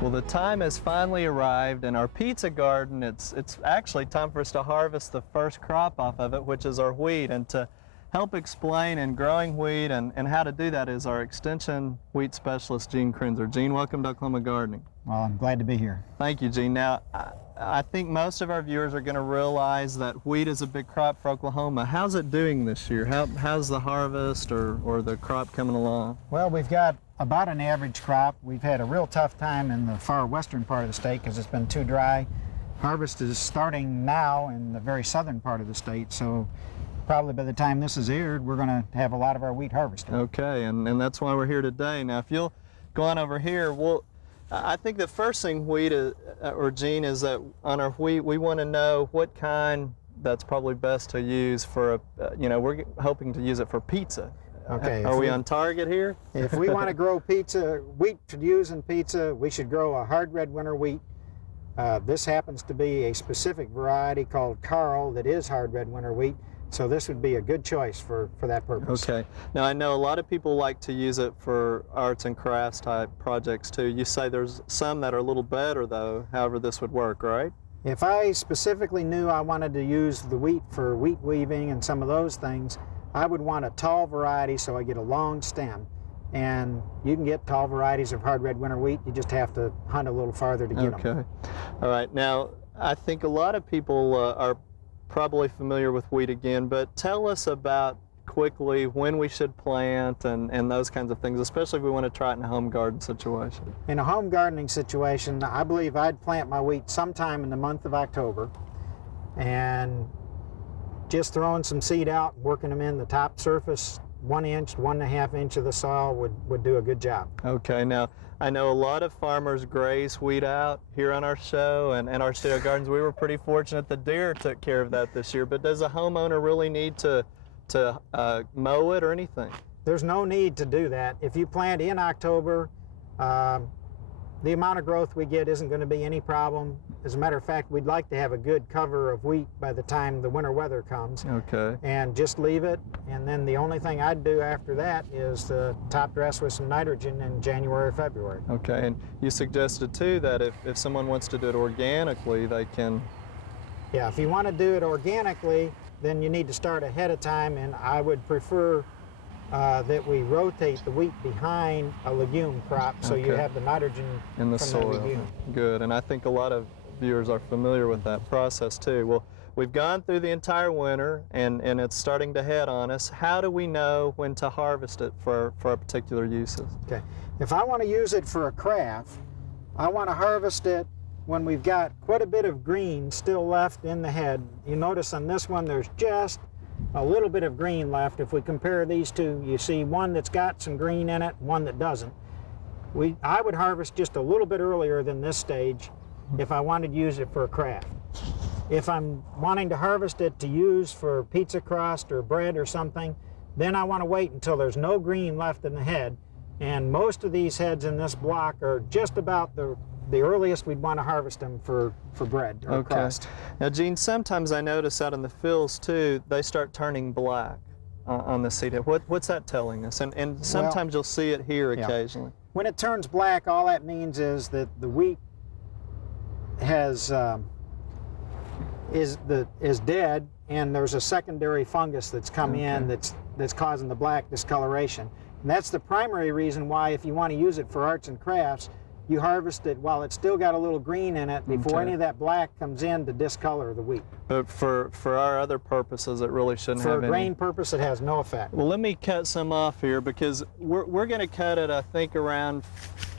Well, the time has finally arrived in our pizza garden. It's actually time for us to harvest the first crop off of it, which is our wheat. And to help explain in growing wheat and how to do that is our extension wheat specialist, Gene Krenzer. Gene, welcome to Oklahoma Gardening. Well, I'm glad to be here. Thank you, Gene. Now, I think most of our viewers are going to realize that wheat is a big crop for Oklahoma. How's it doing this year? How's the harvest or the crop coming along? Well, we've got about an average crop. We've had a real tough time in the far western part of the state because it's been too dry. Harvest is starting now in the very southern part of the state, so probably by the time this is aired, we're going to have a lot of our wheat harvested. Okay, and that's why we're here today. Now, if you'll go on over here, I think the first thing Gene, is that on our wheat, we want to know what kind that's probably best to use for we're hoping to use it for pizza. Okay. Are we on target here? If we want to grow wheat to use in pizza, we should grow a hard red winter wheat. This happens to be a specific variety called Carl that is hard red winter wheat. So this would be a good choice for that purpose. Okay. Now I know a lot of people like to use it for arts and crafts type projects too. You say there's some that are a little better though, however this would work, right? If I specifically knew I wanted to use the wheat for wheat weaving and some of those things, I would want a tall variety so I get a long stem. And you can get tall varieties of hard red winter wheat, you just have to hunt a little farther to get them. Okay. All right. Now I think a lot of people are probably familiar with wheat again, but tell us about quickly when we should plant and those kinds of things, especially if we want to try it in a home garden situation. In a home gardening situation, I believe I'd plant my wheat sometime in the month of October, and just throwing some seed out, working them in the top surface, 1 inch, 1.5 inch of the soil would do a good job. Okay, now I know a lot of farmers graze wheat out here on our show and our studio gardens. We were pretty fortunate the deer took care of that this year, but does a homeowner really need to mow it or anything? There's no need to do that. If you plant in October, the amount of growth we get isn't going to be any problem. As a matter of fact, we'd like to have a good cover of wheat by the time the winter weather comes. Okay. And just leave it, and then the only thing I'd do after that is top dress with some nitrogen in January or February. Okay, and you suggested too that if someone wants to do it organically, they can... Yeah, if you want to do it organically, then you need to start ahead of time, and I would prefer that we rotate the wheat behind a legume crop so you have the nitrogen in the from soil. the legume. Good, and I think a lot of viewers are familiar with that process too. Well, we've gone through the entire winter and it's starting to head on us. How do we know when to harvest it for our particular uses? Okay, if I want to use it for a craft, I want to harvest it when we've got quite a bit of green still left in the head. You notice on this one there's just a little bit of green left. If we compare these two, you see one that's got some green in it, one that doesn't. I would harvest just a little bit earlier than this stage if I wanted to use it for a craft. If I'm wanting to harvest it to use for pizza crust or bread or something, then I want to wait until there's no green left in the head. And most of these heads in this block are just about the earliest we'd want to harvest them for bread or crust. Now, Gene, sometimes I notice out in the fields too, they start turning black on the seed head. What's that telling us? And sometimes you'll see it here occasionally. When it turns black, all that means is that the wheat is dead, and there's a secondary fungus that's come in that's causing the black discoloration. And that's the primary reason why, if you want to use it for arts and crafts, you harvest it while it's still got a little green in it before any of that black comes in to discolor the wheat. But for our other purposes, it really shouldn't have any. For grain purpose, it has no effect. Well, let me cut some off here because we're going to cut it, I think, around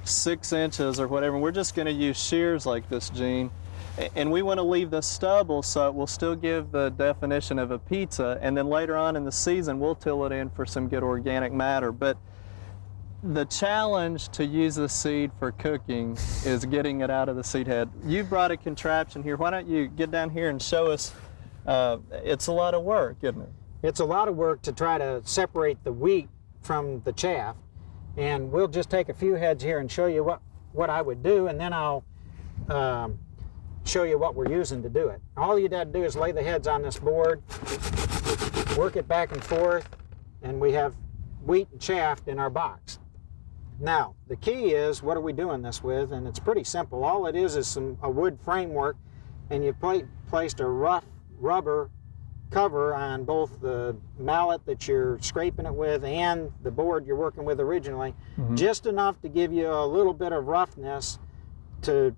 6 inches or whatever. We're just going to use shears like this, Gene. And we want to leave the stubble so it will still give the definition of a pizza. And then later on in the season, we'll till it in for some good organic matter. But the challenge to use the seed for cooking is getting it out of the seed head. You brought a contraption here. Why don't you get down here and show us? It's a lot of work, isn't it? It's a lot of work to try to separate the wheat from the chaff. And we'll just take a few heads here and show you what I would do, and then I'll show you what we're using to do it. All you got to do is lay the heads on this board, work it back and forth, and we have wheat and chaff in our box. Now, the key is, what are we doing this with? And it's pretty simple. All it is a wood framework, and you placed a rough rubber cover on both the mallet that you're scraping it with and the board you're working with originally, just enough to give you a little bit of roughness to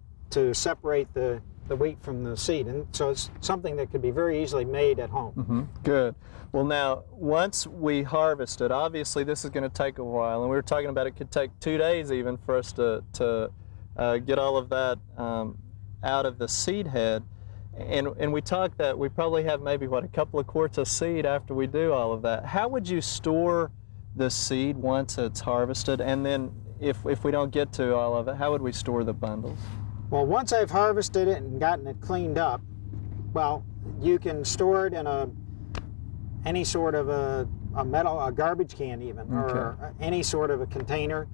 separate the wheat from the seed. And so it's something that could be very easily made at home. Good. Well, now, once we harvest it, obviously this is going to take a while, and we were talking about it could take 2 days even for us to get all of that out of the seed head. And we talked that we probably have maybe, what, a couple of quarts of seed after we do all of that. How would you store the seed once it's harvested? And then if we don't get to all of it, how would we store the bundles? Well, once I've harvested it and gotten it cleaned up, well, you can store it in any sort of a garbage can even, or any sort of a container.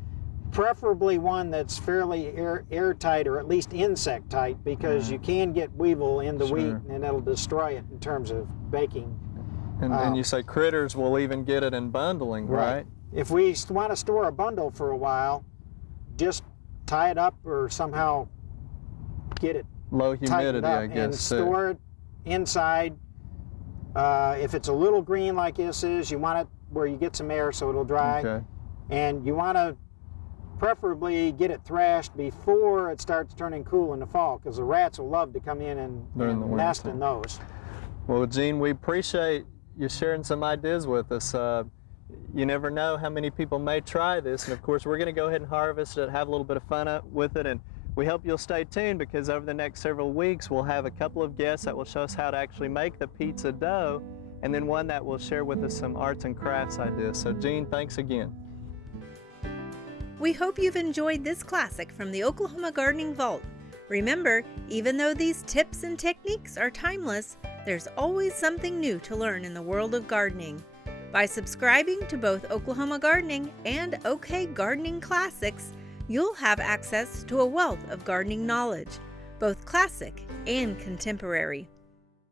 Preferably one that's fairly airtight or at least insect tight, because you can get weevil in the wheat and it'll destroy it in terms of baking. And you say critters will even get it in bundling, right? If we want to store a bundle for a while, just tie it up or somehow get it low humidity, I guess, and store it inside. If it's a little green like this is, you want it where you get some air so it'll dry. And you want to preferably get it thrashed before it starts turning cool in the fall, because the rats will love to come in and nest in those. Well, Gene, we appreciate you sharing some ideas with us. You never know how many people may try this, and of course we're going to go ahead and harvest it, have a little bit of fun with it, and we hope you'll stay tuned, because over the next several weeks we'll have a couple of guests that will show us how to actually make the pizza dough, and then one that will share with us some arts and crafts ideas. So Gene, thanks again. We hope you've enjoyed this classic from the Oklahoma Gardening Vault. Remember, even though these tips and techniques are timeless, there's always something new to learn in the world of gardening. By subscribing to both Oklahoma Gardening and OK Gardening Classics, you'll have access to a wealth of gardening knowledge, both classic and contemporary.